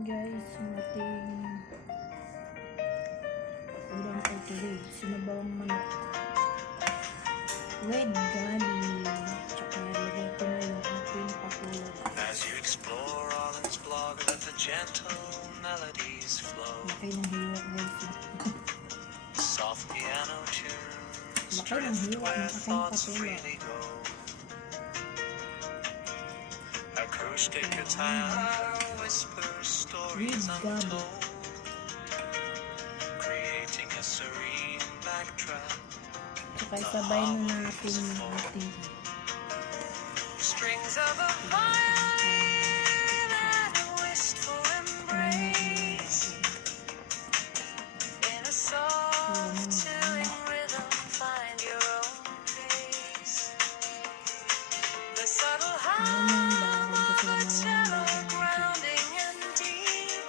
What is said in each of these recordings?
Guys, yung ating ulam for today, sinabawang manok with gabi, tsaka lagay ko na yung ating patulog. As you explore Arlen's blog, let the gentle melodies flow. Laki ng hiwa guys. Soft piano tunes Laki ng drift hiwa ng where aking thoughts patulog. freely go. Acoustic guitar whispers stories With gabi. untold, creating a serene backdrop. Tsaka isabay na natin yung ating Strings of a violin and a wistful embrace. In a soft, chilling rhythm, find your own pace. The subtle hum of a cello grounding and deep,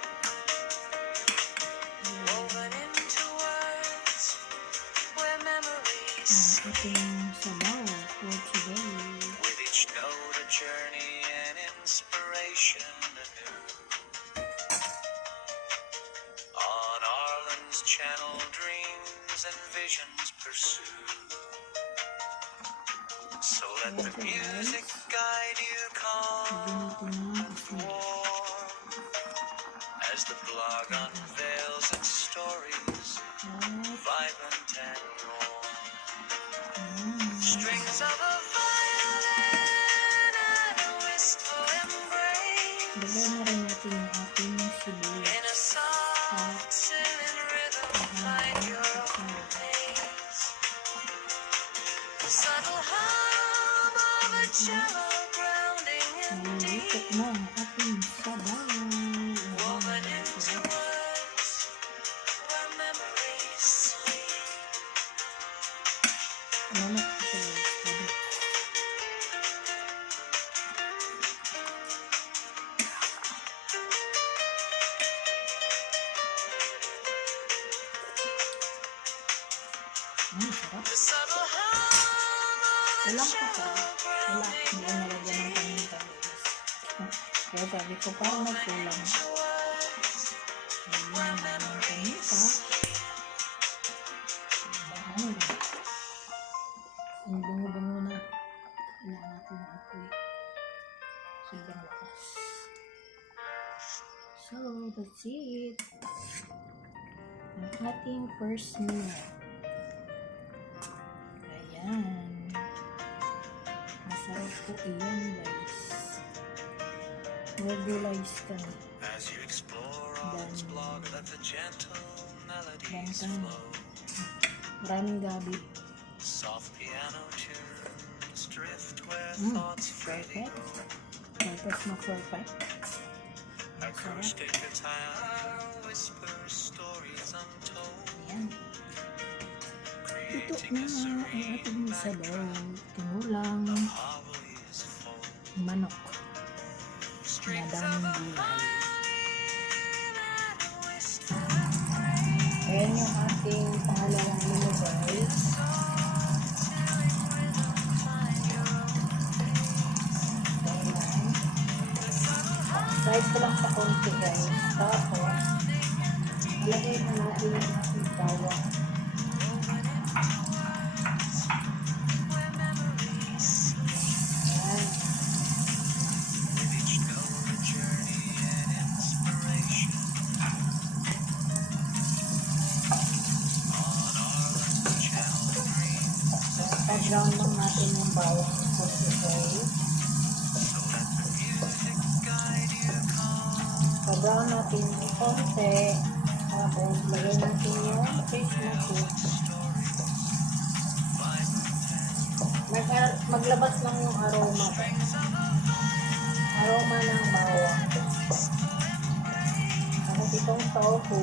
woven into words where memories ating sabaw for today. with each note a journey and inspiration anew. On Arlen's channel, dreams and visions pursue. So let the music guide you calm, warm, as the blog unveils its stories, vibrant and warm. Strings of a violin and a wistful embrace. Lagay na rin natin yung ating sibuyas. In a soft, chilling rhythm, find your own pace. The subtle hum of a cello grounding and Nalilikot deep, na ang ating sabaw. woven into words where memories sleep. Manok ko siya guys. Sarap. The subtle hum of a Walang pa ko. cello Wala. grounding Hindi ko nalagyan ng paminta guys. Kaya sabi ko parang nagkulang. into words Ayan, ang paminta. Bango. Ang bango-bango na. Kailangan natin ng apoy. Sobrang lakas. So, that's it. Ang ating first meal. Ayan. Masarap po iyan guys. Regularize kami. as you explore Arlen's blog, let the gentle melodies Bantang. flow. Maraming gabi. Soft piano tunes drift where Mm, thoughts freely perfect. go. Tapos na perfect. Acoustic guitar whispers stories untold, Ayan. Ito creating na a ang serene ating sabaw. backdrop. Tinulang Harmonies fold. manok na Strings of daming a gulay. violin and a wistful embrace. Ayan yung ating pangalawang menu guys. Chilling rhythm, find your own pace. Ayan. The subtle hum Side ko lang sa konti guys. Tapos, ilagay na natin yung ating bawang. where memories sleep. Ayan. With each note a journey and inspiration. On Arlen's channel, dreams. Pa-brown lang natin yung bawang for today. So let the music guide you calm. Pa-brown natin yung konti. Tapos, lagay natin yung fish natin. Stories, vibrant and Maglabas lang yung aroma. Aroma ng bawang. Tapos itong tofu,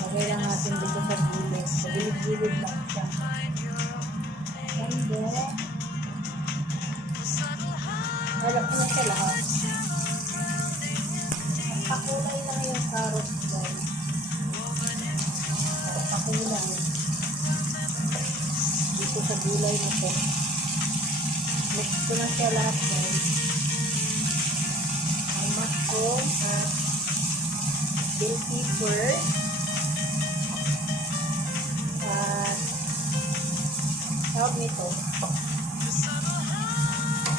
lagay lang natin dito sa gilid. Sa gilid-gilid lang siya. And then, halap na siya lahat. Ang pakulay lang yung carrots guys. Ang pakulay. Dito sa gulay na to. Mix ko na siya lahat guys. Ang mas ko at bell pepper, at tawag nito,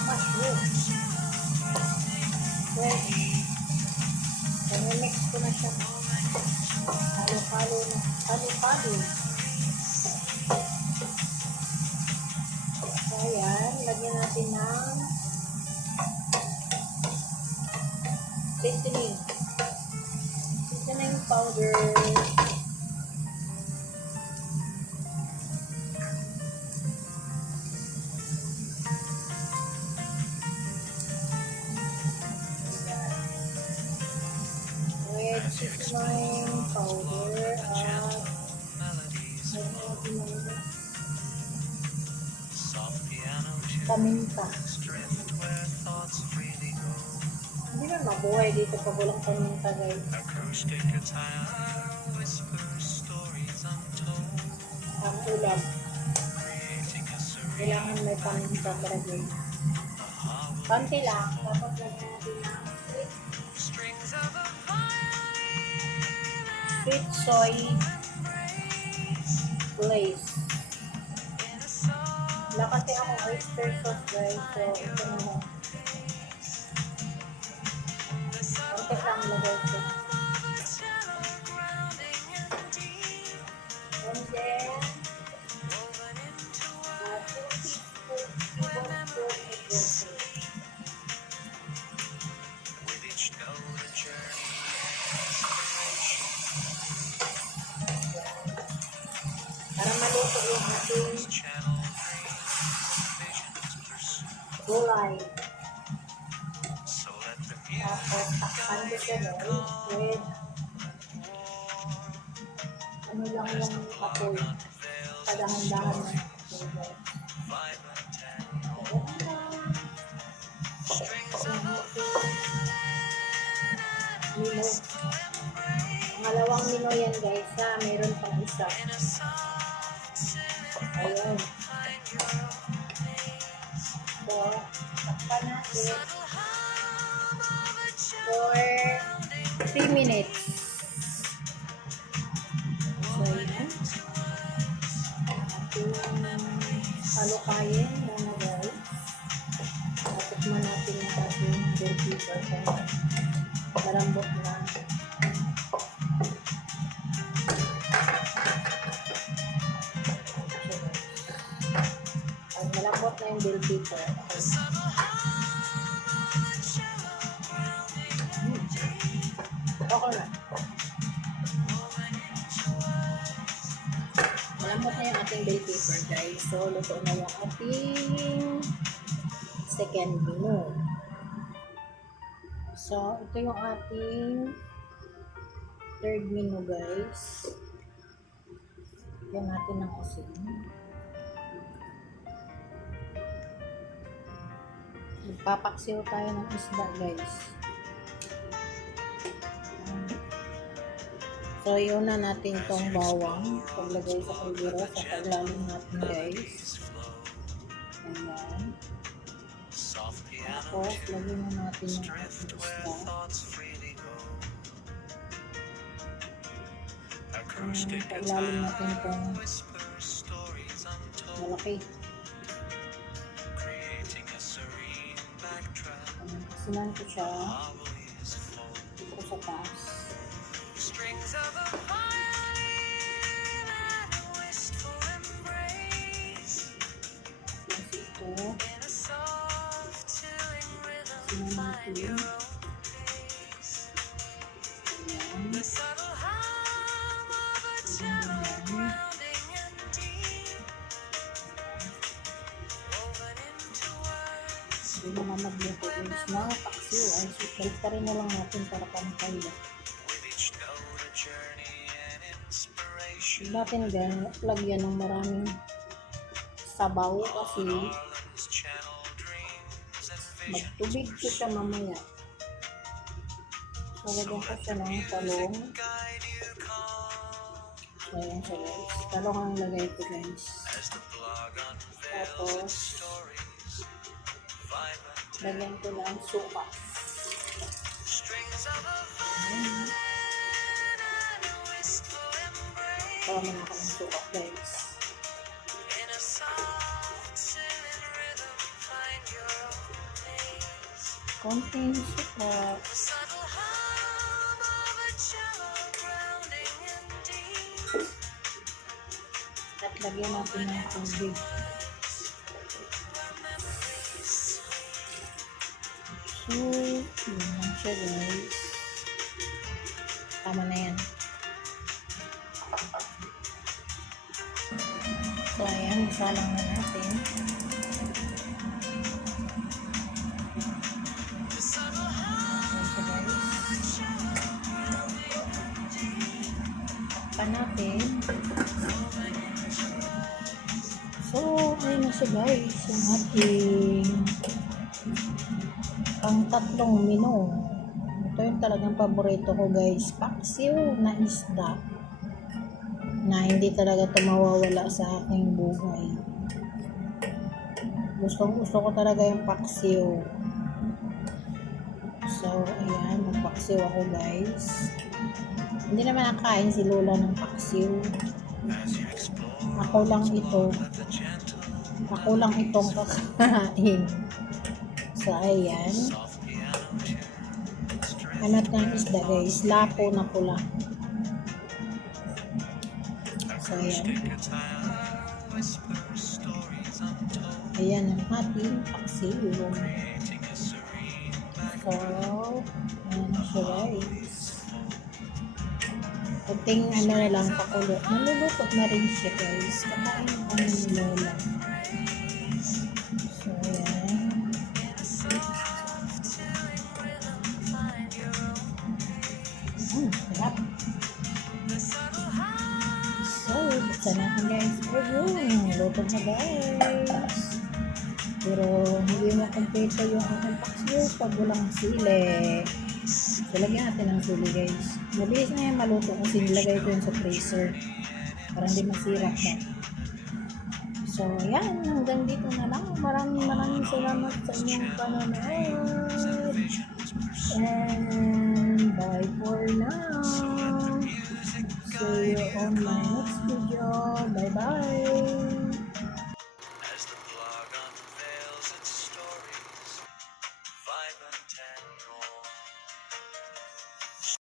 mushroom. Pwede. Mix ko na siya. Halo-halo na. Halo-halo. So, ayan. Lagyan natin ng seasoning. Seasoning powder. Red seasoning powder at paminta. Hindi na mabuhay dito pag walang paminta, guys. Ang ulam. Kailangan may paminta talaga. Konti lang. Tapos lagyan natin ng sweet soy glaze. Wala kasi ako oyster sauce, guys. So, ito na lang. Konti lang lagay ko. And then, 2 teaspoons para maluto yung ating gulay. Tapos, takpan ko siya, guys, with ano lang yung apoy. Padahan-dahan na. Mino. Pangalawang mino yan, guys, ha. Meron pang isa. Ayun. So, takpan natin for 3 minutes. So, yan. Ating halukayin muna, guys. Tatikman natin yung ating bell pepper. Malambot na. Pag malambot na yung bell pepper, okay na. Malambot na yung ating bell pepper, guys. So, luto na yung ating second menu. So, ito yung ating third menu, guys. Lagyan natin ng asin. Magpapaksiw tayo ng isda, guys. So, yun na natin tong bawang. Paglagay sa kulbiro sa paglalim natin, guys. Ayan. Tapos, lagyan na natin yung ating isda. Paglalim natin itong malaki. Sinan ko siya dito sa taas. Tapos ito. Sinan natin. Hindi na magluto, guys. Mga paksiw ay balik pa rin na lang natin para pantay. Huwag natin lagyan ng maraming sabaw kasi magtubig ko siya mamaya. So, lagyan ko siya ng talong. So, ayan siya, guys. Talong ang lagay ko, guys. Tapos, lagyan ko ng suka. Tawa mo na ako ng suka, guys. In a soft, silent rhythm, find your own pace. Konting suka. The subtle hum of a cello grounding in deep. At lagyan natin ng tubig. So, yun lang siya, guys. Tama na yan. So, ayan. Isalang na natin. The subtle hum Ayan siya, guys. Takpan natin. So, ayun na siya, guys. Yung ating pang tatlong menu. Ito yung talagang paborito ko, guys. Paksiw na isda na hindi talaga ito mawawala sa aking buhay. Gusto ko talaga yung paksiw. So, ayan. Magpaksiw ako, guys. Hindi naman nakain si Lola ng paksiw. Ako lang itong kakain. So, ayan. Ano ng isda, guys? Lapo na pula. So, ayan. Ayan ang ating paksiw. So, ayan na siya, guys. Kunting ano na lang pakulo. Naluluto na rin siya, guys. Kakain ko ni Lola. So, ayan. Sarap. So, buksan natin, guys. Ayun, luto na, guys. Pero, hindi mo kompleto yung aking paksiw pag walang sili. So, lagyan natin ng sili, guys. Mabilis na yan maluto kasi nilagay ko yun sa freezer para hindi masira pa. So, ayan. Hanggang dito na lang. Maraming salamat sa inyong panonood. And bye for now. See you on my next video. Bye-bye.